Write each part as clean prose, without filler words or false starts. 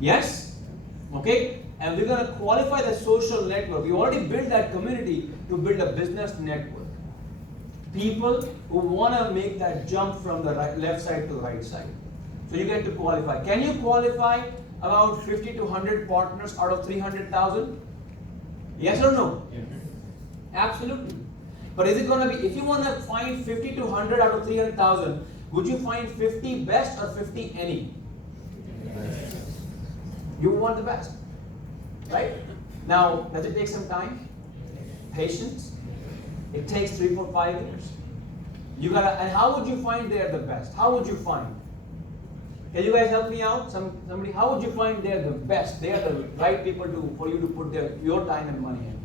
Yes? Okay? And we're going to qualify the social network. We already built that community to build a business network. People who want to make that jump from the left side to the right side. So you get to qualify. Can you qualify about 50 to 100 partners out of 300,000? Yes or no? Yes. Absolutely. But is it going to be, if you want to find 50 to 100 out of 300,000, would you find 50 best or 50 any? You want the best. Right? Now, does it take some time? Patience? It takes 3, 4, 5 years. You gotta, and how would you find they're the best? How would you find? Can you guys help me out? Somebody, how would you find they're the best? They are the right people for you to put your time and money in.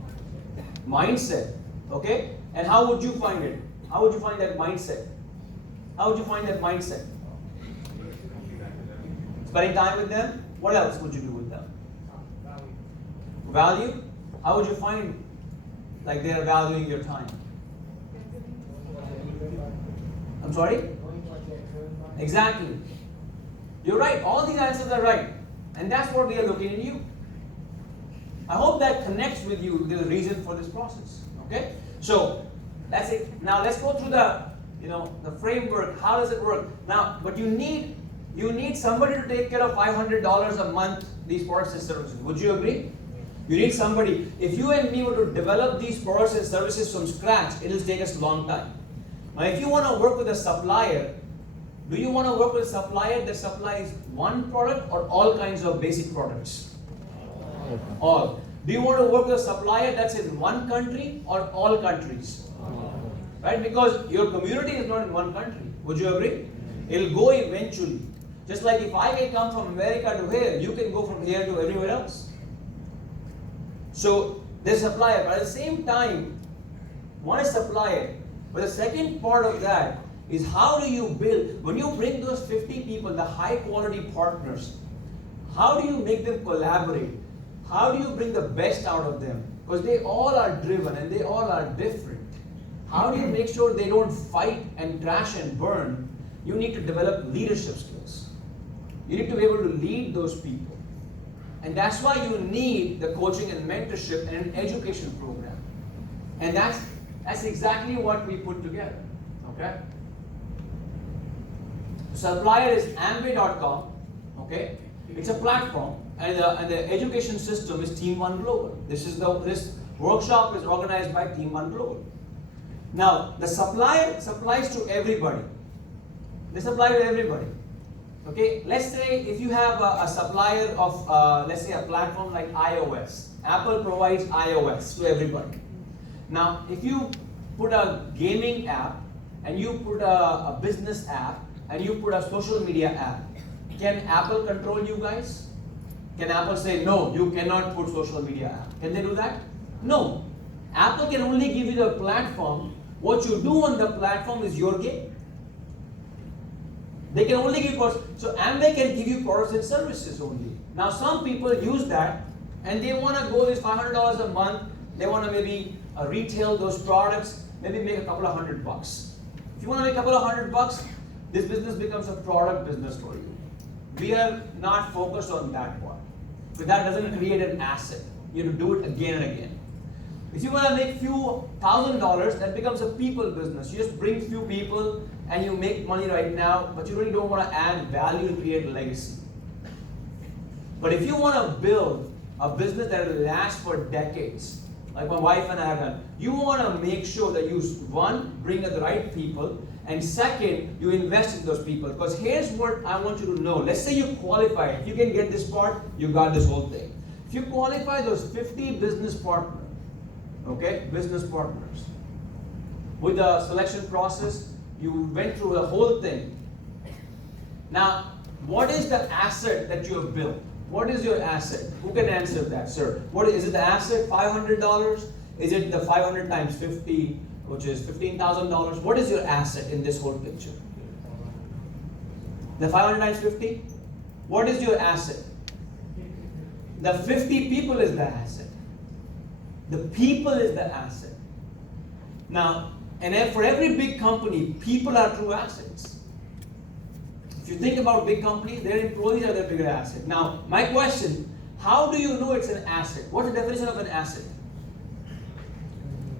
Mindset, okay? And how would you find it? How would you find that mindset? How would you find that mindset? Spending time with them? What else would you do with them? Value? How would you find like they are valuing your time? I'm sorry? Exactly. You're right. All these answers are right. And that's what we are looking in you. I hope that connects with you the reason for this process. Okay? So that's it. Now let's go through the framework. How does it work? Now, but you need somebody to take care of $500 a month, these products and services. Would you agree? You need somebody. If you and me were to develop these products and services from scratch, it will take us a long time. Now, if you want to work with a supplier, do you want to work with a supplier that supplies one product or all kinds of basic products? All. Do you want to work with a supplier that's in one country or all countries? Right? Because your community is not in one country. Would you agree? It'll go eventually. Just like if I can come from America to here, you can go from here to everywhere else. So there's supplier, but at the same time, one is supplier. But the second part of that is how do you build, when you bring those 50 people, the high quality partners, how do you make them collaborate? How do you bring the best out of them? Because they all are driven and they all are different. How do you make sure they don't fight and crash and burn? You need to develop leadership skills. You need to be able to lead those people. And that's why you need the coaching and mentorship and an education program. And that's exactly what we put together. Okay? Supplier is Amway.com. Okay? It's a platform, and the education system is Team One Global. This workshop is organized by Team One Global. Now, the supplier supplies to everybody. They supply to everybody. Okay, let's say if you have a supplier of, let's say a platform like iOS. Apple provides iOS to everybody. Now, if you put a gaming app, and you put a business app, and you put a social media app, can Apple control you guys? Can Apple say, no, you cannot put social media app? Can they do that? No. Apple can only give you the platform. What you do on the platform is your game. They can only give products. So Amway can give you products and services only. Now some people use that and they want to go this $500 a month. They want to maybe retail those products, maybe make a couple of $100. If you want to make a couple of $100, this business becomes a product business for you. We are not focused on that part. But that doesn't create an asset. You have to do it again and again. If you want to make few $1,000, that becomes a people business. You just bring few people and you make money right now, but you really don't want to add value and create a legacy. But if you want to build a business that will last for decades, like my wife and I have done, you want to make sure that you, one, bring in the right people, and second, you invest in those people. Because here's what I want you to know. Let's say you qualify. If you can get this part, you got this whole thing. If you qualify those 50 business partners, okay, business partners, with the selection process, you went through the whole thing. Now, what is the asset that you have built? What is your asset? Who can answer that, sir? What is it? The asset $500? Is it the 500 times 50, which is $15,000? What is your asset in this whole picture? The 500 times 50? What is your asset? The 50 people is the asset. The people is the asset. Now, and for every big company, people are true assets. If you think about big companies, their employees are their bigger asset. Now, my question, how do you know it's an asset? What's the definition of an asset?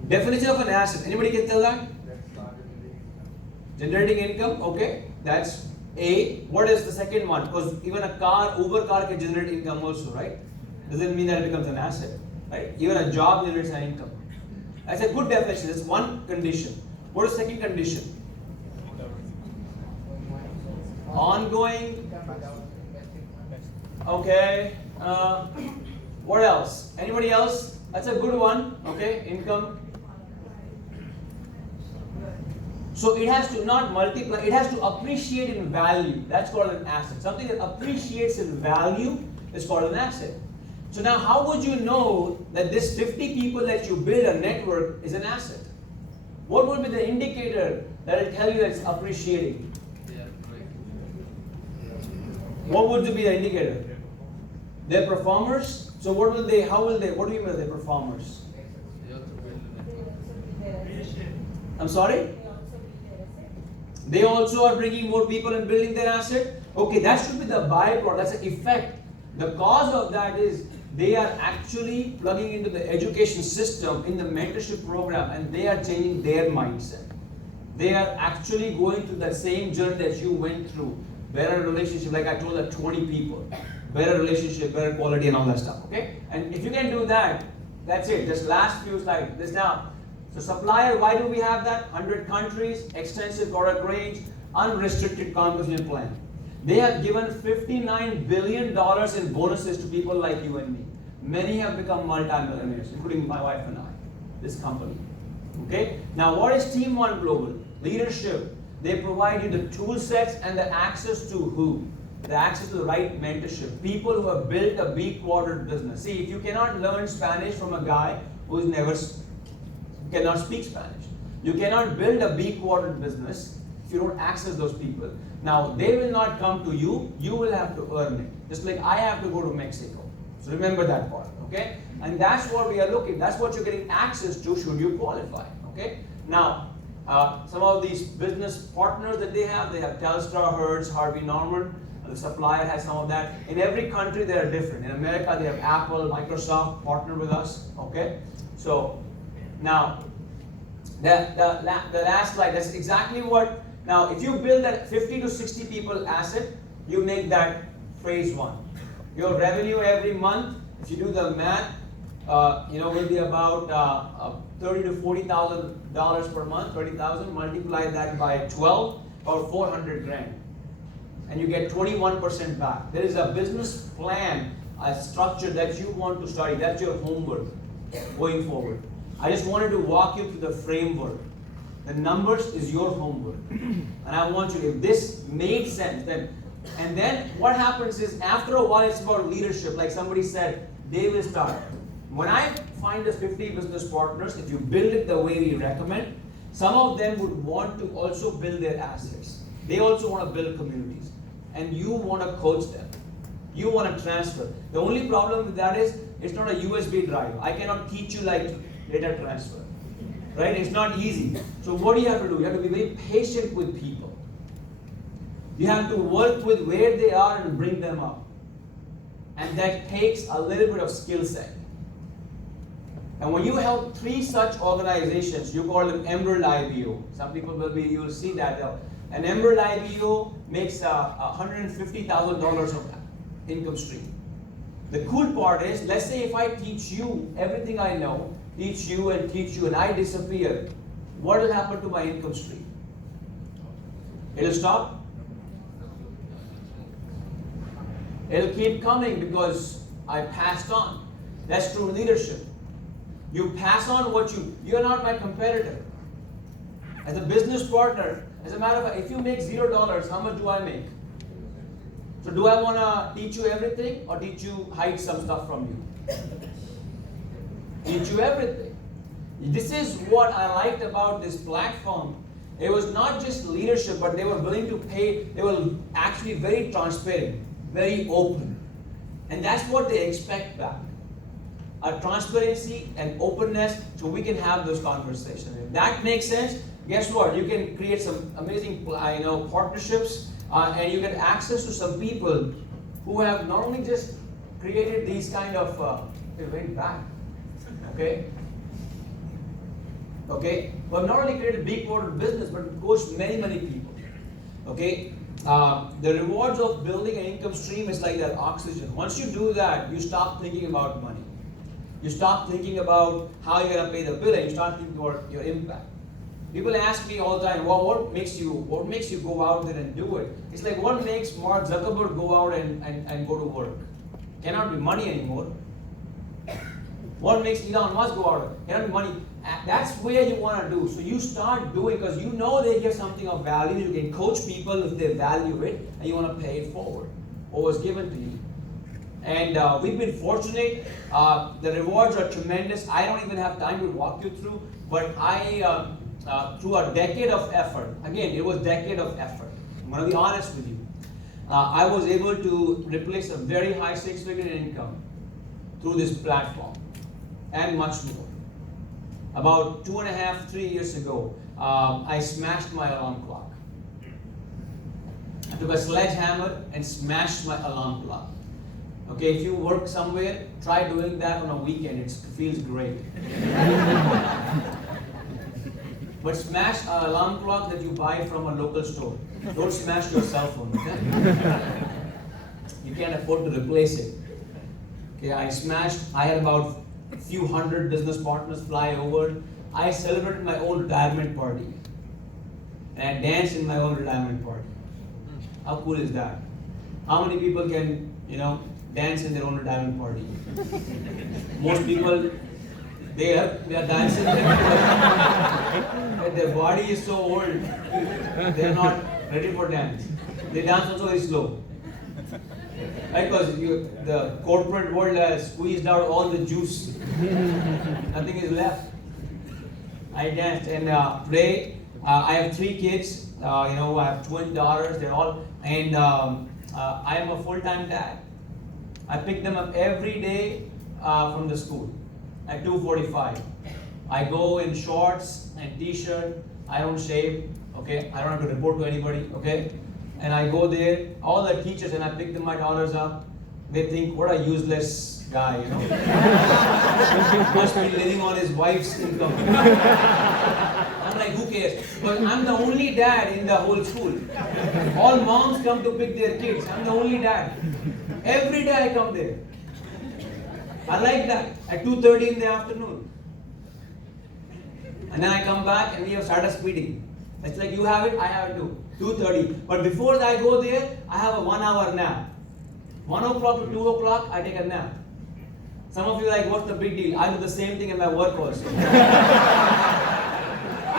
Definition of an asset. Anybody can tell that? Generating income. Okay, that's A. What is the second one? Because even a car, Uber car can generate income also, right? Doesn't mean that it becomes an asset, right? Even a job generates an income. That's a good definition. That's one condition. What is the second condition? Ongoing. Okay. What else? Anybody else? That's a good one. Okay. Income. So it has to not multiply, it has to appreciate in value. That's called an asset. Something that appreciates in value is called an asset. So now how would you know that this 50 people that you build a network is an asset? What would be the indicator that will tell you that it's appreciating? What would be the indicator? They're performers. So what do you mean by they're performers? I'm sorry? They also are bringing more people and building their asset. Okay, that should be the byproduct. That's the effect. The cause of that is they are actually plugging into the education system in the mentorship program, and they are changing their mindset. They are actually going through that same journey that you went through. Better relationship, like I told that 20 people. Better relationship, better quality, and all that stuff. Okay? And if you can do that, that's it. Just last few slides. This now. So supplier, why do we have that? 100 countries, extensive product range, unrestricted compensation plan. They have given $59 billion in bonuses to people like you and me. Many have become multi-millionaires, including my wife and I, this company. Okay? Now what is Team One Global? Leadership. They provide you the tool sets and the access to who? The access to the right mentorship. People who have built a B-quartered business. See, if you cannot learn Spanish from a guy who's never cannot speak Spanish. You cannot build a B-quartered business if you don't access those people. Now, they will not come to you, you will have to earn it. Just like I have to go to Mexico. So remember that part, okay? And that's what we are looking, that's what you're getting access to should you qualify, okay? Now, some of these business partners that they have Telstra, Hertz, Harvey Norman. The supplier has some of that. In every country, they are different. In America, they have Apple, Microsoft partner with us, okay? So, now, the last slide, that's exactly what, now if you build that 50 to 60 people asset, you make that phase one. Your revenue every month, if you do the math, will be about $30,000 to $40,000 per month, 30,000, multiply that by 12, or 400 grand. And you get 21% back. There is a business plan, a structure that you want to study, that's your homework going forward. I just wanted to walk you through the framework. The numbers is your homework. And I want you, if this made sense, then what happens is after a while it's about leadership. Like somebody said, they will start. When I find the 50 business partners, if you build it the way we recommend, some of them would want to also build their assets. They also want to build communities. And you want to coach them. You want to transfer. The only problem with that is, it's not a USB drive. I cannot teach you like data transfer, right? It's not easy. So what do you have to do? You have to be very patient with people. You have to work with where they are and bring them up. And that takes a little bit of skill set. And when you help 3 such organizations, you call them Emerald IBO. Some people you will see that. An Emerald IBO makes $150,000 of income stream. The cool part is, let's say if I teach you everything I know, teach you, and I disappear, what will happen to my income stream? It'll stop? It'll keep coming because I passed on. That's true leadership. You pass on what you're not my competitor. As a business partner, as a matter of fact, if you make $0, how much do I make? So do I want to teach you everything or hide some stuff from you? Teach you everything. This is what I liked about this platform. It was not just leadership, but they were willing to pay. They were actually very transparent, very open. And that's what they expect back. A transparency and openness so we can have those conversations. If that makes sense, guess what? You can create some amazing partnerships and you get access to some people who have not only just created these kind of, it went back, okay? Okay, but not only created big water business, but coached many, many people, okay? The rewards of building an income stream is like that oxygen. Once you do that, you stop thinking about money. You stop thinking about how you're gonna pay the bill, and you start thinking about your impact. People ask me all the time, well, what makes you go out there and do it? It's like, what makes Mark Zuckerberg go out and go to work? Cannot be money anymore. What makes Elon Musk go out? Cannot be money. That's where you want to do. So you start doing, because you know they give something of value. You can coach people if they value it, and you want to pay it forward. What was given to you. And we've been fortunate. The rewards are tremendous. I don't even have time to walk you through, but through a decade of effort, again, it was a decade of effort. I'm going to be honest with you. I was able to replace a very high six-figure income through this platform, and much more. About 2.5, 3 years ago, I smashed my alarm clock. I took a sledgehammer and smashed my alarm clock. Okay, if you work somewhere, try doing that on a weekend. It feels great. But smash an alarm clock that you buy from a local store. Don't smash your cell phone, okay? You can't afford to replace it. Okay, I had about a few hundred business partners fly over. I celebrated my own retirement party. And I danced in my own retirement party. How cool is that? How many people can, dance in their own retirement party? Most people, they are dancing, but their body is so old, they're not ready for dance. They dance also very slow. Right? Because the corporate world has squeezed out all the juice. Nothing is left. I danced, and today I have 3 kids. I have twin daughters. They're all, and I am a full-time dad. I pick them up every day from the school at 2:45. I go in shorts and t-shirt. I don't shave. Okay, I don't have to report to anybody. Okay, and I go there. All the teachers, and I pick my daughters up. They think, what a useless guy, Must be living on his wife's income. I'm like, who cares? But I'm the only dad in the whole school. All moms come to pick their kids. I'm the only dad. Every day I come there. I like that. At 2:30 in the afternoon. And then I come back and we have started speeding. It's like, you have it, I have it too. 2:30. But before I go there, I have a 1-hour nap. 1 o'clock to 2 o'clock, I take a nap. Some of you are like, what's the big deal? I do the same thing in my work also.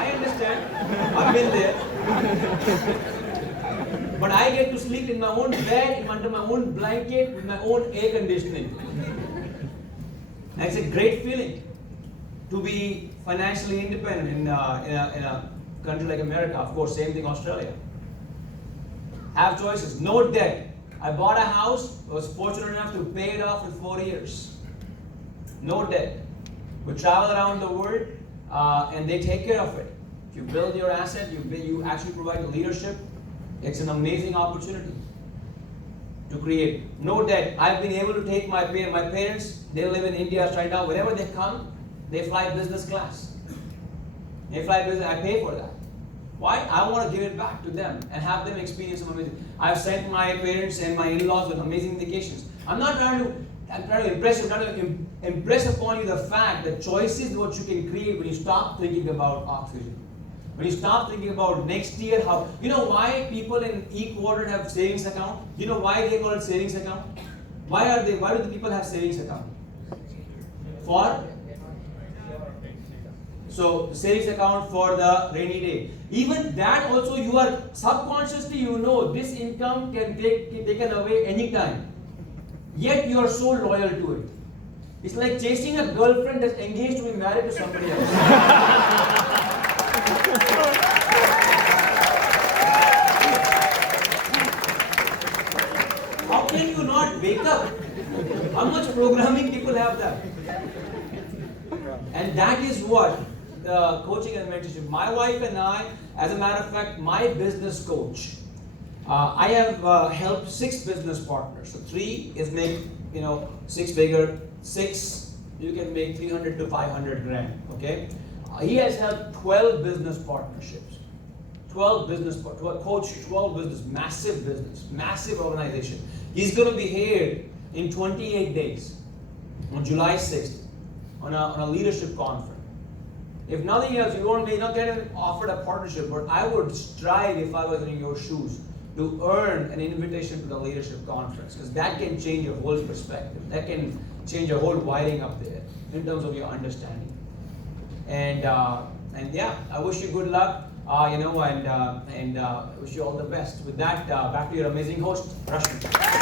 I understand. I've been there. But I get to sleep in my own bed, under my own blanket, with my own air conditioning. And it's a great feeling to be financially independent in a country like America. Of course, same thing Australia. Have choices, no debt. I bought a house, was fortunate enough to pay it off in 4 years. No debt. We travel around the world and they take care of it. If you build your asset, you actually provide the leadership. It's an amazing opportunity to create. No debt. I've been able to take my parents, they live in India right now. Whenever they come, they fly business class. They fly business, I pay for that. Why? I want to give it back to them and have them experience some amazing. I've sent my parents and my in-laws on amazing vacations. I'm trying to impress you. I'm trying to impress upon you the fact that choice is what you can create when you stop thinking about oxygen. When you stop thinking about next year, how, why people in e-quarter have savings account? You know why they call it savings account? Why do the people have savings account? So savings account for the rainy day. Even that also, you are subconsciously, this income can be taken away anytime. Yet you are so loyal to it. It's like chasing a girlfriend that's engaged to be married to somebody else. How can you not wake up? How much programming people have that? And that is what the coaching and mentorship. My wife and I, as a matter of fact, my business coach. I have helped 6 business partners. So 3 is make 6 figure, 6 you can make 300 to 500 grand. Okay, he has helped 12 business partnerships, 12 business, massive organization. He's going to be here in 28 days on July 6th on a leadership conference. If nothing else, you may not get offered a partnership, but I would strive, if I was in your shoes, to earn an invitation to the leadership conference, because that can change your whole perspective. That can change your whole wiring up there in terms of your understanding. And yeah, I wish you good luck. And wish you all the best. With that, back to your amazing host, Rashmi.